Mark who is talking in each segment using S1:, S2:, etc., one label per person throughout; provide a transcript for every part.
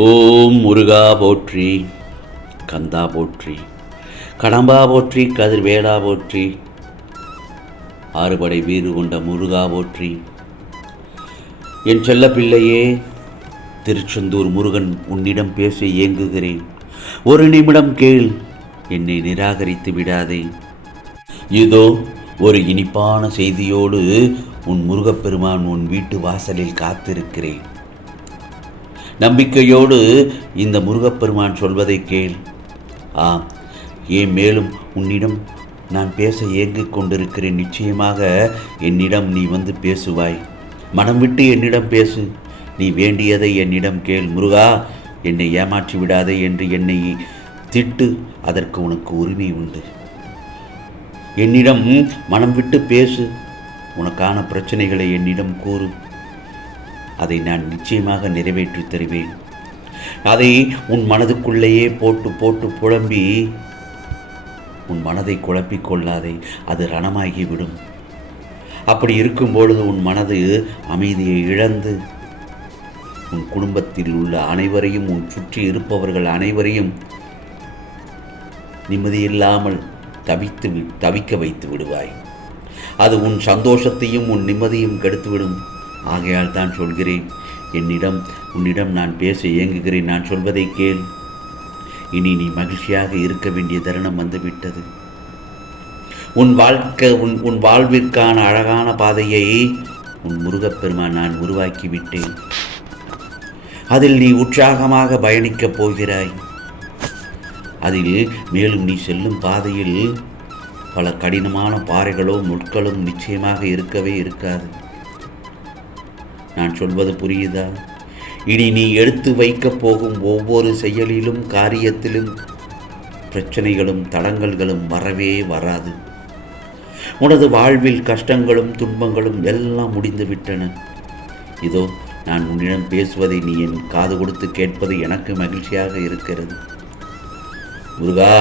S1: ஓம் முருகா போற்றி கந்தா போற்றி கடம்பா போற்றி கதிர்வேடா போற்றி ஆறுபடை வீறு கொண்ட முருகா போற்றி. என் செல்ல பிள்ளையே திருச்செந்தூர் முருகன் உன்னிடம் பேச இயங்குகிறேன் ஒரு நிமிடம் கேள் என்னை நிராகரித்து விடாதே. இதோ ஒரு இனிப்பான செய்தியோடு உன் முருகப்பெருமான் உன் வீட்டு வாசலில் காத்திருக்கிறேன். நம்பிக்கையோடு இந்த முருகப்பெருமான் சொல்வதை கேள். ஆம் ஏன் மேலும் உன்னிடம் நான் பேச ஏங்கிக் கொண்டிருக்கிறேன்? நிச்சயமாக என்னிடம் நீ வந்து பேசுவாய். மனம் விட்டு என்னிடம் பேசு. நீ வேண்டியதை என்னிடம் கேள். முருகா என்னை ஏமாற்றி விடாதே என்று என்னை திட்டு. அதற்கு உனக்கு உரிமை உண்டு. என்னிடம் மனம் விட்டு பேசு. உனக்கான பிரச்சனைகளை என்னிடம் கூறு. அதை நான் நிச்சயமாக நிறைவேற்றி தருவேன். அதை உன் மனதுக்குள்ளேயே போட்டு போட்டு புலம்பி உன் மனதை குழப்பிக் கொள்ளாதே அது ரணமாகிவிடும். அப்படி இருக்கும் பொழுது உன் மனது அமைதியை இழந்து உன் குடும்பத்தில் உள்ள அனைவரையும் உன் சுற்றி இருப்பவர்கள் அனைவரையும் நிம்மதியில்லாமல் தவித்து தவிக்க வைத்து விடுவாய். அது உன் சந்தோஷத்தையும் உன் நிம்மதியும் கெடுத்துவிடும். ஆகையால் தான் சொல்கிறேன். என்னிடம் உன்னிடம் நான் பேச இயங்குகிறேன். நான் சொல்வதை கேள். இனி நீ மகிழ்ச்சியாக இருக்க வேண்டிய தருணம் வந்துவிட்டது. உன் வாழ்க்கை உன் உன் வாழ்விற்கான அழகான பாதையை உன் முருகப்பெருமான் நான் உருவாக்கி விட்டேன் அதில் நீ உற்சாகமாக பயணிக்கப் போகிறாய். அதில் மேலும் நீ செல்லும் பாதையில் பல கடினமான பாறைகளோ முட்களும் நிச்சயமாக இருக்கவே இருக்காது. நான் சொல்வது புரியுதா? இனி நீ எடுத்து வைக்கப் போகும் ஒவ்வொரு செயலிலும் காரியத்திலும் பிரச்சனைகளும் தடங்கல்களும் வரவே வராது. உனது வாழ்வில் கஷ்டங்களும் துன்பங்களும் எல்லாம் முடிந்துவிட்டன இதோ நான் உன்னிடம் பேசுவதை நீ என் காது கொடுத்து கேட்பது எனக்கு மகிழ்ச்சியாக இருக்கிறது. முருகா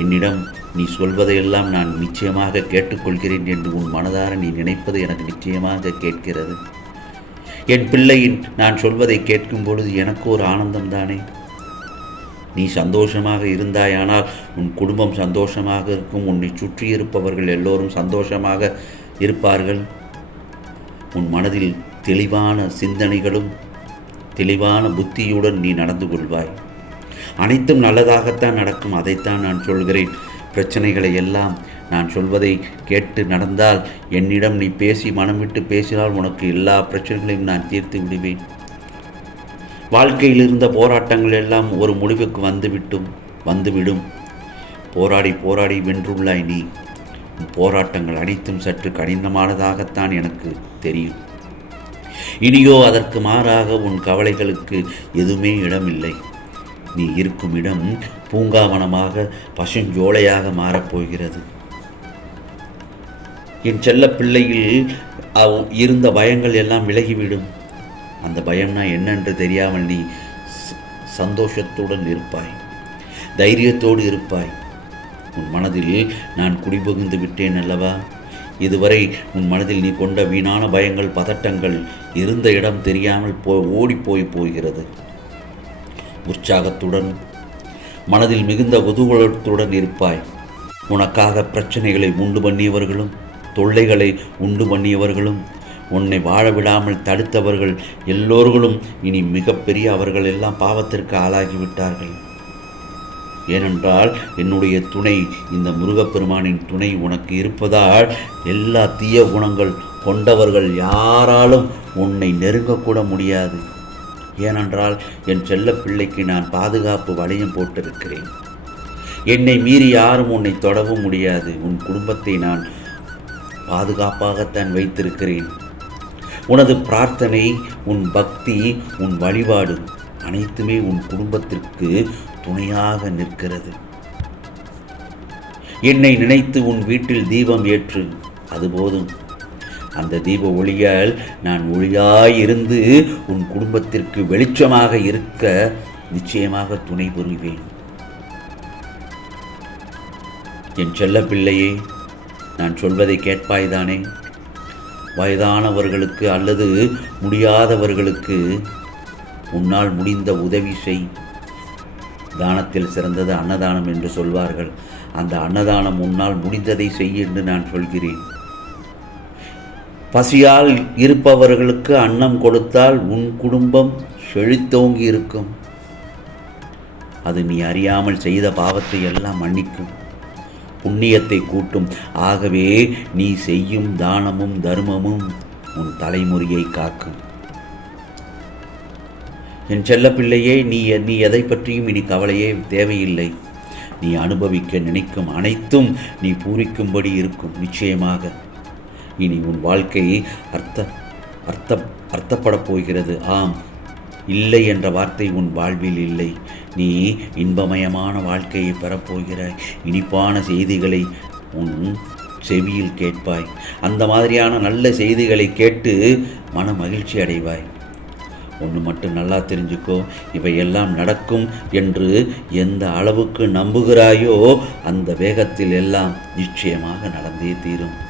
S1: என்னிடம் நீ சொல்வதையெல்லாம் நான் நிச்சயமாக கேட்டுக்கொள்கிறேன் என்று உன் மனதார நீ நினைப்பது எனக்கு நிச்சயமாக கேட்கிறது. என் பிள்ளையின் நான் சொல்வதை கேட்கும் பொழுது எனக்கு ஒரு ஆனந்தம் தானே நீ சந்தோஷமாக இருந்தாயானால் உன் குடும்பம் சந்தோஷமாக இருக்கும் உன்னை சுற்றி இருப்பவர்கள் எல்லோரும் சந்தோஷமாக இருப்பார்கள். உன் மனதில் தெளிவான சிந்தனைகளும் தெளிவான புத்தியுடன் நீ நடந்து கொள்வாய். அனைத்தும் நல்லதாகத்தான் நடக்கும் அதைத்தான் நான் சொல்கிறேன். பிரச்சனைகளை எல்லாம் நான் சொல்வதை கேட்டு நடந்தால் என்னிடம் நீ பேசி மனம் விட்டு பேசினால் உனக்கு எல்லா பிரச்சனைகளையும் நான் தீர்த்து விடுவேன். வாழ்க்கையில் இருந்த போராட்டங்கள் எல்லாம் ஒரு முடிவுக்கு வந்துவிட்டும் வந்துவிடும் போராடி போராடி வென்றுள்ளாய் நீ. போராட்டங்கள் அனைத்தும் சற்று கடினமானதாகத்தான் எனக்கு தெரியும். இனியோ அதற்கு மாறாக உன் கவலைகளுக்கு எதுவுமே இடமில்லை. நீ இருக்கும் இடம் பூங்காவனமாக பசுஞ்சோலையாக மாறப்போகிறது என் செல்ல பிள்ளையில் இருந்த பயங்கள் எல்லாம் விலகிவிடும். அந்த பயம்னா என்னென்று தெரியாமல் நீ ச- சந்தோஷத்துடன் இருப்பாய். தைரியத்தோடு இருப்பாய். உன் மனதில் நான் குடிபுகுந்து விட்டேன் அல்லவா? இதுவரை உன் மனதில் நீ கொண்ட வீணான பயங்கள் பதட்டங்கள் இருந்த இடம் தெரியாமல் போ ஓடிப்போய் போகிறது. உற்சாகத்துடன் மனதில் மிகுந்த குதூகலத்துடன் இருப்பாய். உனக்காக பிரச்சனைகளை உண்டு பண்ணியவர்களும் தொல்லைகளை உண்டு பண்ணியவர்களும் உன்னை வாழ விடாமல் தடுத்தவர்கள் எல்லோர்களும் இனி மிகப்பெரிய அவர்கள் எல்லாம் பாவத்திற்கு ஆளாகிவிட்டார்கள். ஏனென்றால் என்னுடைய துணை இந்த முருகப்பெருமானின் துணை உனக்கு இருப்பதால் எல்லா தீய குணங்கள் கொண்டவர்கள் யாராலும் உன்னை நெருங்கக்கூட முடியாது. ஏனென்றால் என் செல்ல பிள்ளைக்கு நான் பாதுகாப்பு வளையம் போட்டிருக்கிறேன். என்னை மீறி யாரும் உன்னை தொடவும் முடியாது. உன் குடும்பத்தை நான் பாதுகாப்பாகத்தான் வைத்திருக்கிறேன். உனது பிரார்த்தனை உன் பக்தி உன் வழிபாடு அனைத்துமே உன் குடும்பத்திற்கு துணையாக நிற்கிறது. என்னை நினைத்து உன் வீட்டில் தீபம் ஏற்று அது போதும். அந்த தீப ஒளியால் நான் ஒளியாயிருந்து உன் குடும்பத்திற்கு வெளிச்சமாக இருக்க நிச்சயமாக துணை புரிவேன். என் செல்ல பிள்ளையே நான் சொல்வதை கேட்பாய்தானே? வயதானவர்களுக்கு அல்லது முடியாதவர்களுக்கு உன்னால் முடிந்த உதவி செய். தானத்தில் சிறந்தது அன்னதானம் என்று சொல்வார்கள். அந்த அன்னதானம் உன்னால் முடிந்ததை செய் என்று நான் சொல்கிறேன். பசியால் இருப்பவர்களுக்கு அன்னம் கொடுத்தால் உன் குடும்பம் செழித்தோங்கி இருக்கும். அது நீ அறியாமல் செய்த பாவத்தை எல்லாம் மன்னிக்கும். புண்ணியத்தை கூட்டும். ஆகவே நீ செய்யும் தானமும் தர்மமும் உன் தலைமுறையை காக்கும். என் செல்லப்பிள்ளையே நீ நீ எதை பற்றியும் இனி கவலையே தேவையில்லை. நீ அனுபவிக்க நினைக்கும் அனைத்தும் நீ பூரிக்கும்படி இருக்கும். நிச்சயமாக இனி உன் வாழ்க்கை அர்த்த அர்த்த அர்த்தப்படப் போகிறது. ஆம் இல்லை என்ற வார்த்தை உன் வாழ்வில் இல்லை. நீ இன்பமயமான வாழ்க்கையை பெறப்போகிறாய் இனிப்பான செய்திகளை உன் செவியில் கேட்பாய். அந்த மாதிரியான நல்ல செய்திகளை கேட்டு மன மகிழ்ச்சி அடைவாய். ஒன்று மட்டும் நல்லா தெரிஞ்சுக்கோ. இவையெல்லாம் நடக்கும் என்று எந்த அளவுக்கு நம்புகிறாயோ அந்த வேகத்தில் எல்லாம் நிச்சயமாக நடந்தே தீரும்.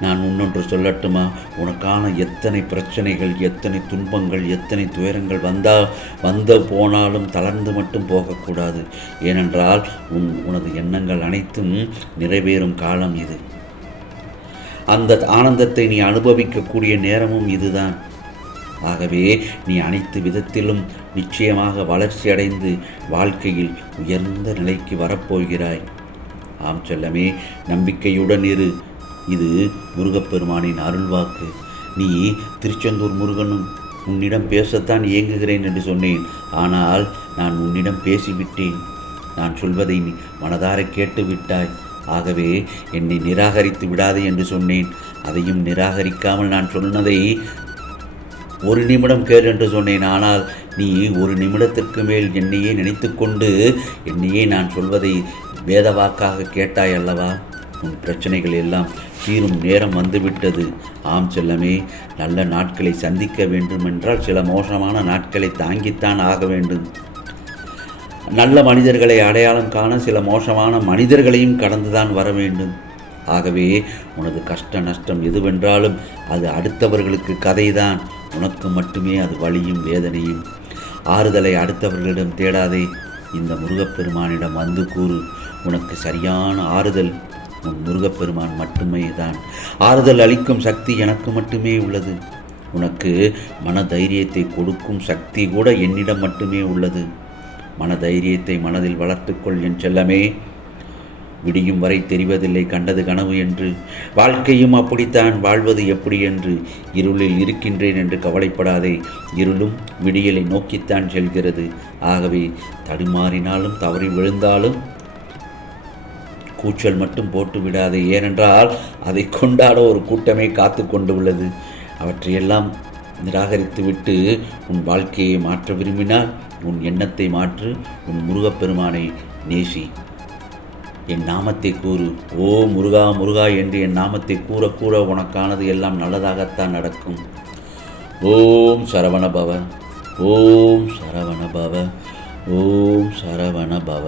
S1: நான் இன்னொன்று சொல்லட்டுமா? உனக்கான எத்தனை பிரச்சனைகள் எத்தனை துன்பங்கள் எத்தனை துயரங்கள் வந்தால் வந்த போனாலும் தளர்ந்து மட்டும் போகக்கூடாது. ஏனென்றால் உன் உனது எண்ணங்கள் அனைத்தும் நிறைவேறும் காலம் இது. அந்த ஆனந்தத்தை நீ அனுபவிக்கக்கூடிய நேரமும் இதுதான். ஆகவே நீ அனைத்து விதத்திலும் நிச்சயமாக வளர்ச்சி அடைந்து வாழ்க்கையில் உயர்ந்த நிலைக்கு வரப்போகிறாய். ஆம் செல்லமே நம்பிக்கையுடன் இரு. இது முருகப்பெருமானின் அருள்வாக்கு. நீ திருச்செந்தூர் முருகனும் உன்னிடம் பேசத்தான் இயங்குகிறேன் என்று சொன்னேன். ஆனால் நான் உன்னிடம் பேசிவிட்டேன். நான் சொல்வதை நீ மனதார கேட்டு விட்டாய் ஆகவே என்னை நிராகரித்து விடாதே என்று சொன்னேன். அதையும் நிராகரிக்காமல் நான் சொன்னதை ஒரு நிமிடம் கேள் என்று சொன்னேன். ஆனால் நீ ஒரு நிமிடத்திற்கு மேல் என்னையே நினைத்து கொண்டு என்னையே நான் சொல்வதை வேதவாக்காக கேட்டாய் அல்லவா? உன் பிரச்சனைகள் எல்லாம் தீரும் நேரம் வந்துவிட்டது. ஆம் செல்லமே நல்ல நாட்களை சந்திக்க வேண்டுமென்றால் சில மோசமான நாட்களை தாங்கித்தான் ஆக வேண்டும். நல்ல மனிதர்களை அடையாளம் காண சில மோசமான மனிதர்களையும் கடந்துதான் வர வேண்டும். ஆகவே உனது கஷ்ட நஷ்டம் எதுவென்றாலும் அது அடுத்தவர்களுக்கு கதைதான். உனக்கு மட்டுமே அது வழியும் வேதனையும். ஆறுதலை அடுத்தவர்களிடம் தேடாதே. இந்த முருகப்பெருமானிடம் வந்து கூறு உனக்கு சரியான ஆறுதல். உன் முருகப்பெருமான் மட்டுமே தான் ஆறுதல் அளிக்கும் சக்தி எனக்கு மட்டுமே உள்ளது. உனக்கு மன தைரியத்தை கொடுக்கும் சக்தி கூட என்னிடம் மட்டுமே உள்ளது. மன தைரியத்தை மனதில் வளர்த்துக்கொள் என் செல்லமே. விடியும் வரை தெரிவதில்லை கண்டது கனவு என்று. வாழ்க்கையும் அப்படித்தான் வாழ்வது எப்படி என்று. இருளில் இருக்கின்றேன் என்று கவலைப்படாதே. இருளும் விடியலை நோக்கித்தான் செல்கிறது. ஆகவே தடுமாறினாலும் தவறி விழுந்தாலும் கூச்சல் மட்டும் போட்டு விடாதே. ஏனென்றால் அதை கொண்டாட ஒரு கூட்டமே காத்து கொண்டு உள்ளது அவற்றையெல்லாம் நிராகரித்துவிட்டு உன் வாழ்க்கையை மாற்ற விரும்பினால் உன் எண்ணத்தை மாற்று உன் முருகப்பெருமானை நேசி. என் நாமத்தை கூறு. ஓ முருகா முருகா என்று என் நாமத்தை கூற கூற உனக்கானது எல்லாம் நல்லதாகத்தான் நடக்கும். ஓம் சரவணபவ. ஓம் சரவணபவ. ஓம் சரவணபவ.